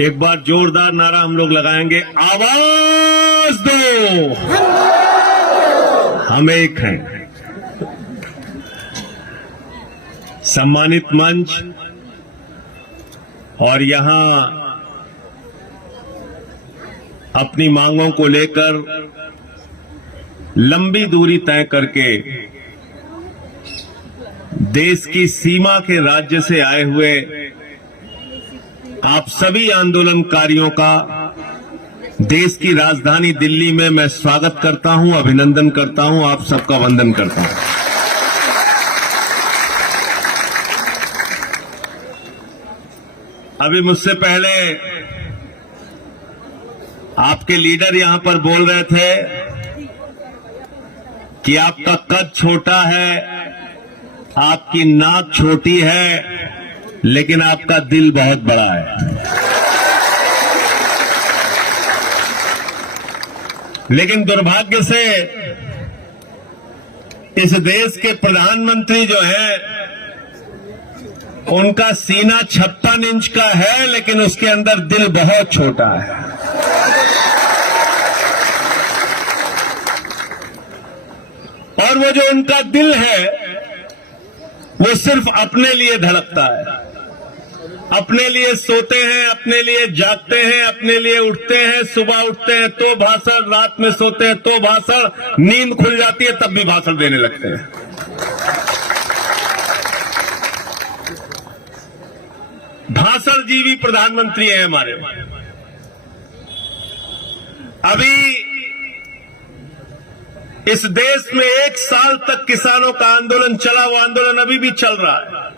एक बार जोरदार नारा हम लोग लगाएंगे, आवाज दो, हम एक हैं। सम्मानित मंच और यहां अपनी मांगों को लेकर लंबी दूरी तय करके देश की सीमा के राज्य से आए हुए आप सभी आंदोलनकारियों का देश की राजधानी दिल्ली में मैं स्वागत करता हूं, अभिनंदन करता हूं, आप सबका वंदन करता हूं। अभी मुझसे पहले आपके लीडर यहां पर बोल रहे थे कि आपका कद छोटा है, आपकी नाक छोटी है, लेकिन आपका दिल बहुत बड़ा है। लेकिन दुर्भाग्य से इस देश के प्रधानमंत्री जो है उनका सीना 56 इंच का है, लेकिन उसके अंदर दिल बहुत छोटा है। और वो जो उनका दिल है वो सिर्फ अपने लिए धड़कता है, अपने लिए सोते हैं, अपने लिए जागते हैं, अपने लिए उठते हैं, सुबह उठते हैं तो भाषण, रात में सोते हैं तो भाषण, नींद खुल जाती है तब भी भाषण देने लगते हैं। भाषण जीवी प्रधानमंत्री हैं हमारे। अभी इस देश में 1 साल तक किसानों का आंदोलन चला, वो आंदोलन अभी भी चल रहा है।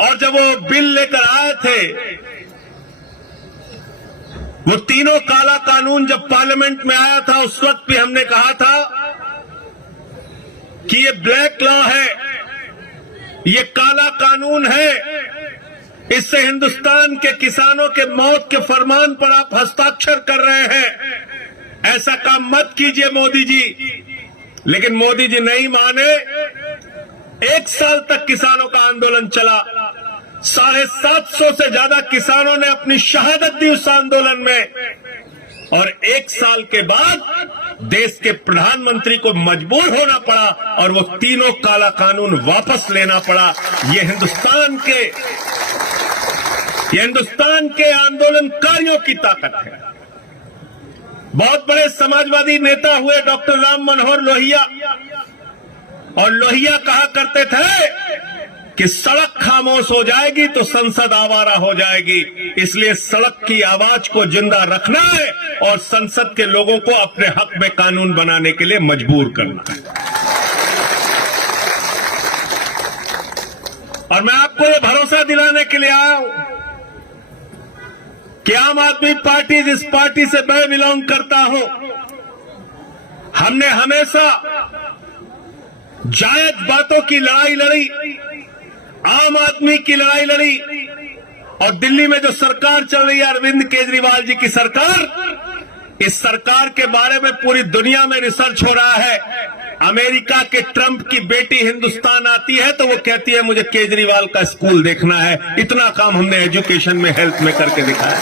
और जब वो बिल लेकर आए थे, वो तीनों काला कानून जब पार्लियामेंट में आया था, उस वक्त भी हमने कहा था कि ये ब्लैक लॉ है, ये काला कानून है, इससे हिंदुस्तान के किसानों के मौत के फरमान पर आप हस्ताक्षर कर रहे हैं, ऐसा काम मत कीजिए मोदी जी। लेकिन मोदी जी नहीं माने। 1 साल तक किसानों का आंदोलन चला, 750 से ज्यादा किसानों ने अपनी शहादत दी उस आंदोलन में। और 1 साल के बाद देश के प्रधानमंत्री को मजबूर होना पड़ा और वो तीनों काला कानून वापस लेना पड़ा। ये हिंदुस्तान के आंदोलनकारियों की ताकत है। बहुत बड़े समाजवादी नेता हुए डॉक्टर राम मनोहर लोहिया, और लोहिया कहा करते थे कि सड़क खामोश हो जाएगी तो संसद आवारा हो जाएगी, इसलिए सड़क की आवाज को जिंदा रखना है और संसद के लोगों को अपने हक में कानून बनाने के लिए मजबूर करना है। और मैं आपको ये भरोसा दिलाने के लिए आया हूं कि आम आदमी पार्टी, जिस पार्टी से मैं बिलोंग करता हूं, हमने हमेशा जायज बातों की लड़ाई लड़ी, आम आदमी की लड़ाई लड़ी। और दिल्ली में जो सरकार चल रही है अरविंद केजरीवाल जी की सरकार, इस सरकार के बारे में पूरी दुनिया में रिसर्च हो रहा है। अमेरिका के ट्रंप की बेटी हिंदुस्तान आती है तो वो कहती है मुझे केजरीवाल का स्कूल देखना है। इतना काम हमने एजुकेशन में, हेल्थ में करके दिखाया।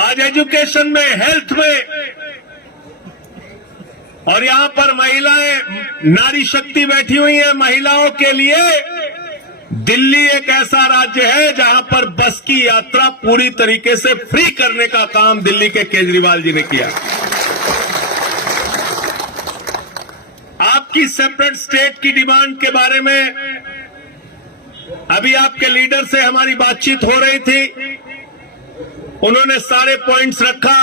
आज एजुकेशन में, हेल्थ में, और यहां पर महिलाएं, नारी शक्ति बैठी हुई है। महिलाओं के लिए दिल्ली एक ऐसा राज्य है जहां पर बस की यात्रा पूरी तरीके से फ्री करने का काम दिल्ली के केजरीवाल जी ने किया। आपकी सेपरेट स्टेट की डिमांड के बारे में अभी आपके लीडर से हमारी बातचीत हो रही थी, उन्होंने सारे पॉइंट्स रखा।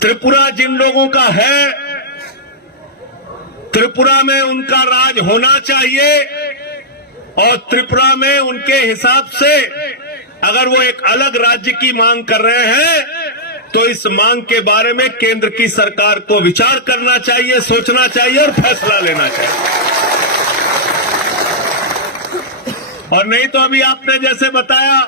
त्रिपुरा जिन लोगों का है, त्रिपुरा में उनका राज होना चाहिए, और त्रिपुरा में उनके हिसाब से अगर वो एक अलग राज्य की मांग कर रहे हैं तो इस मांग के बारे में केंद्र की सरकार को विचार करना चाहिए, सोचना चाहिए और फैसला लेना चाहिए। और नहीं तो अभी आपने जैसे बताया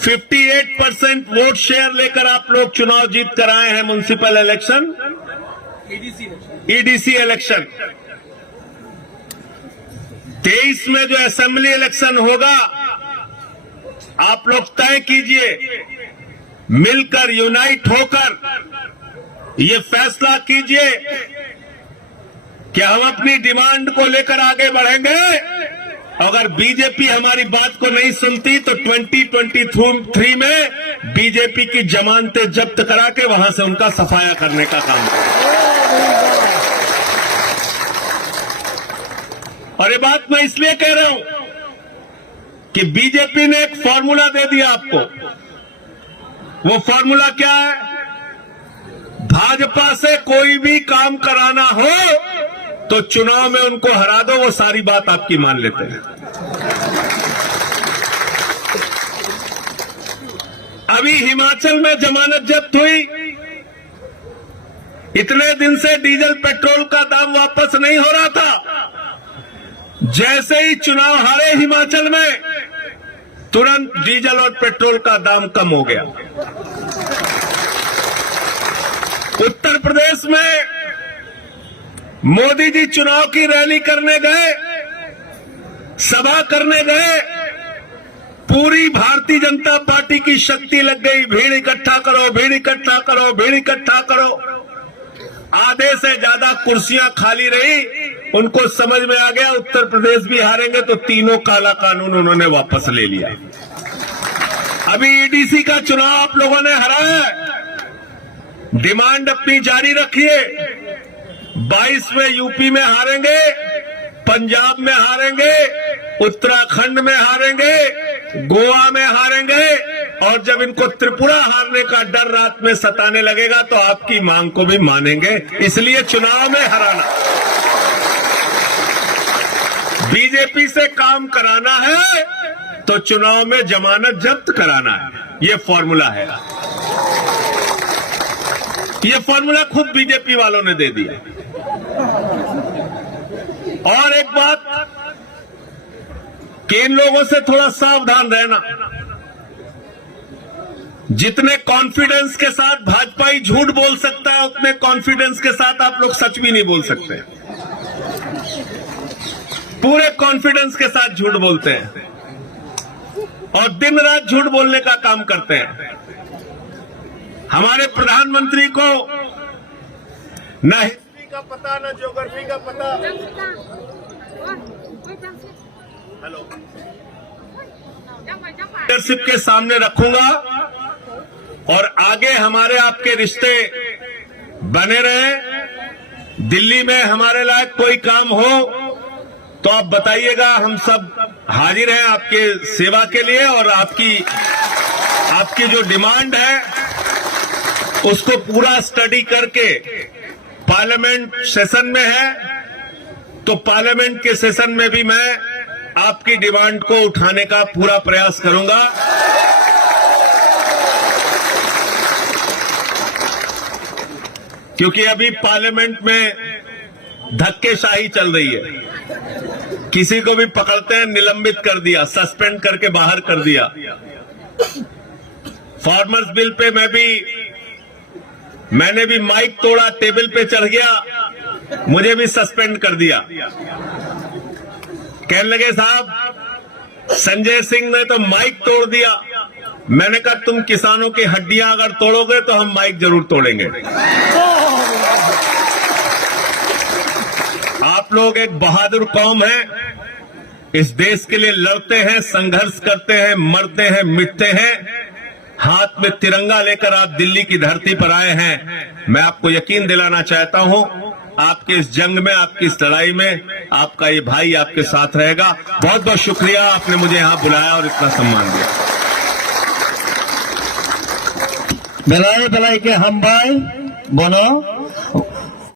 58% वोट शेयर लेकर आप लोग चुनाव जीत कर आए हैं म्युनिसिपल इलेक्शन, ईडीसी इलेक्शन। 23 में जो असेंबली इलेक्शन होगा, आप लोग तय कीजिए, मिलकर यूनाइट होकर ये फैसला कीजिए कि हम अपनी डिमांड को लेकर आगे बढ़ेंगे। अगर बीजेपी हमारी बात को नहीं सुनती तो 2023 में बीजेपी की जमानतें जब्त करा के वहां से उनका सफाया करने का काम करें। और ये बात मैं इसलिए कह रहा हूं कि बीजेपी ने एक फॉर्मूला दे दिया आपको। वो फॉर्मूला क्या है? भाजपा से कोई भी काम कराना हो तो चुनाव में उनको हरा दो, वो सारी बात आपकी मान लेते हैं। अभी हिमाचल में जमानत जब्त हुई, इतने दिन से डीजल पेट्रोल का दाम वापस नहीं हो रहा था। जैसे ही चुनाव हारे हिमाचल में, तुरंत डीजल और पेट्रोल का दाम कम हो गया। उत्तर प्रदेश में मोदी जी चुनाव की रैली करने गए, सभा करने गए, पूरी भारतीय जनता पार्टी की शक्ति लग गई, भीड़ इकट्ठा करो, भीड़ इकट्ठा करो, भीड़ इकट्ठा करो। आधे से ज्यादा कुर्सियां खाली रही। उनको समझ में आ गया उत्तर प्रदेश भी हारेंगे, तो तीनों काला कानून उन्होंने वापस ले लिया। अभी ईडीसी का चुनाव आप लोगों ने हराया है, डिमांड अपनी जारी रखिए। 22 में यूपी में हारेंगे, पंजाब में हारेंगे, उत्तराखंड में हारेंगे, गोवा में हारेंगे, और जब इनको त्रिपुरा हारने का डर रात में सताने लगेगा तो आपकी मांग को भी मानेंगे। इसलिए चुनाव में हराना, बीजेपी से काम कराना है तो चुनाव में जमानत जब्त कराना है। ये फॉर्मूला है, ये फॉर्मूला खुद बीजेपी वालों ने दे दिया। और एक बात कि इन लोगों से थोड़ा सावधान रहना। जितने कॉन्फिडेंस के साथ भाजपा झूठ बोल सकता है, उतने कॉन्फिडेंस के साथ आप लोग सच भी नहीं बोल सकते। पूरे कॉन्फिडेंस के साथ झूठ बोलते हैं और दिन रात झूठ बोलने का काम करते हैं। हमारे प्रधानमंत्री को न हिस्ट्री का पता, न ज्योग्राफी का पता। हेलो, लीडरशिप के सामने रखूंगा और आगे हमारे आपके रिश्ते बने रहे। दिल्ली में हमारे लायक कोई काम हो तो आप बताइएगा, हम सब हाजिर हैं आपके सेवा के लिए। और आपकी जो डिमांड है उसको पूरा स्टडी करके, पार्लियामेंट सेशन में है तो पार्लियामेंट के सेशन में भी मैं आपकी डिमांड को उठाने का पूरा प्रयास करूंगा। क्योंकि अभी पार्लियामेंट में धक्केशाही चल रही है। किसी को भी पकड़ते हैं, निलंबित कर दिया, सस्पेंड करके बाहर कर दिया। फार्मर्स बिल पे मैंने भी माइक तोड़ा, टेबल पे चढ़ गया, मुझे भी सस्पेंड कर दिया। कहने लगे साहब संजय सिंह ने तो माइक तोड़ दिया। मैंने कहा तुम किसानों की हड्डियां अगर तोड़ोगे तो हम माइक जरूर तोड़ेंगे। आप लोग एक बहादुर कौम है, इस देश के लिए लड़ते हैं, संघर्ष करते हैं, मरते हैं, मिटते हैं। हाथ में तिरंगा लेकर आप दिल्ली की धरती पर आए हैं। मैं आपको यकीन दिलाना चाहता हूं, आपके इस जंग में, आपकी इस लड़ाई में आपका ये भाई आपके साथ रहेगा। बहुत बहुत शुक्रिया, आपने मुझे यहां बुलाया और इतना सम्मान दिया। बेलाय बेलाय के हम भाई बोलो।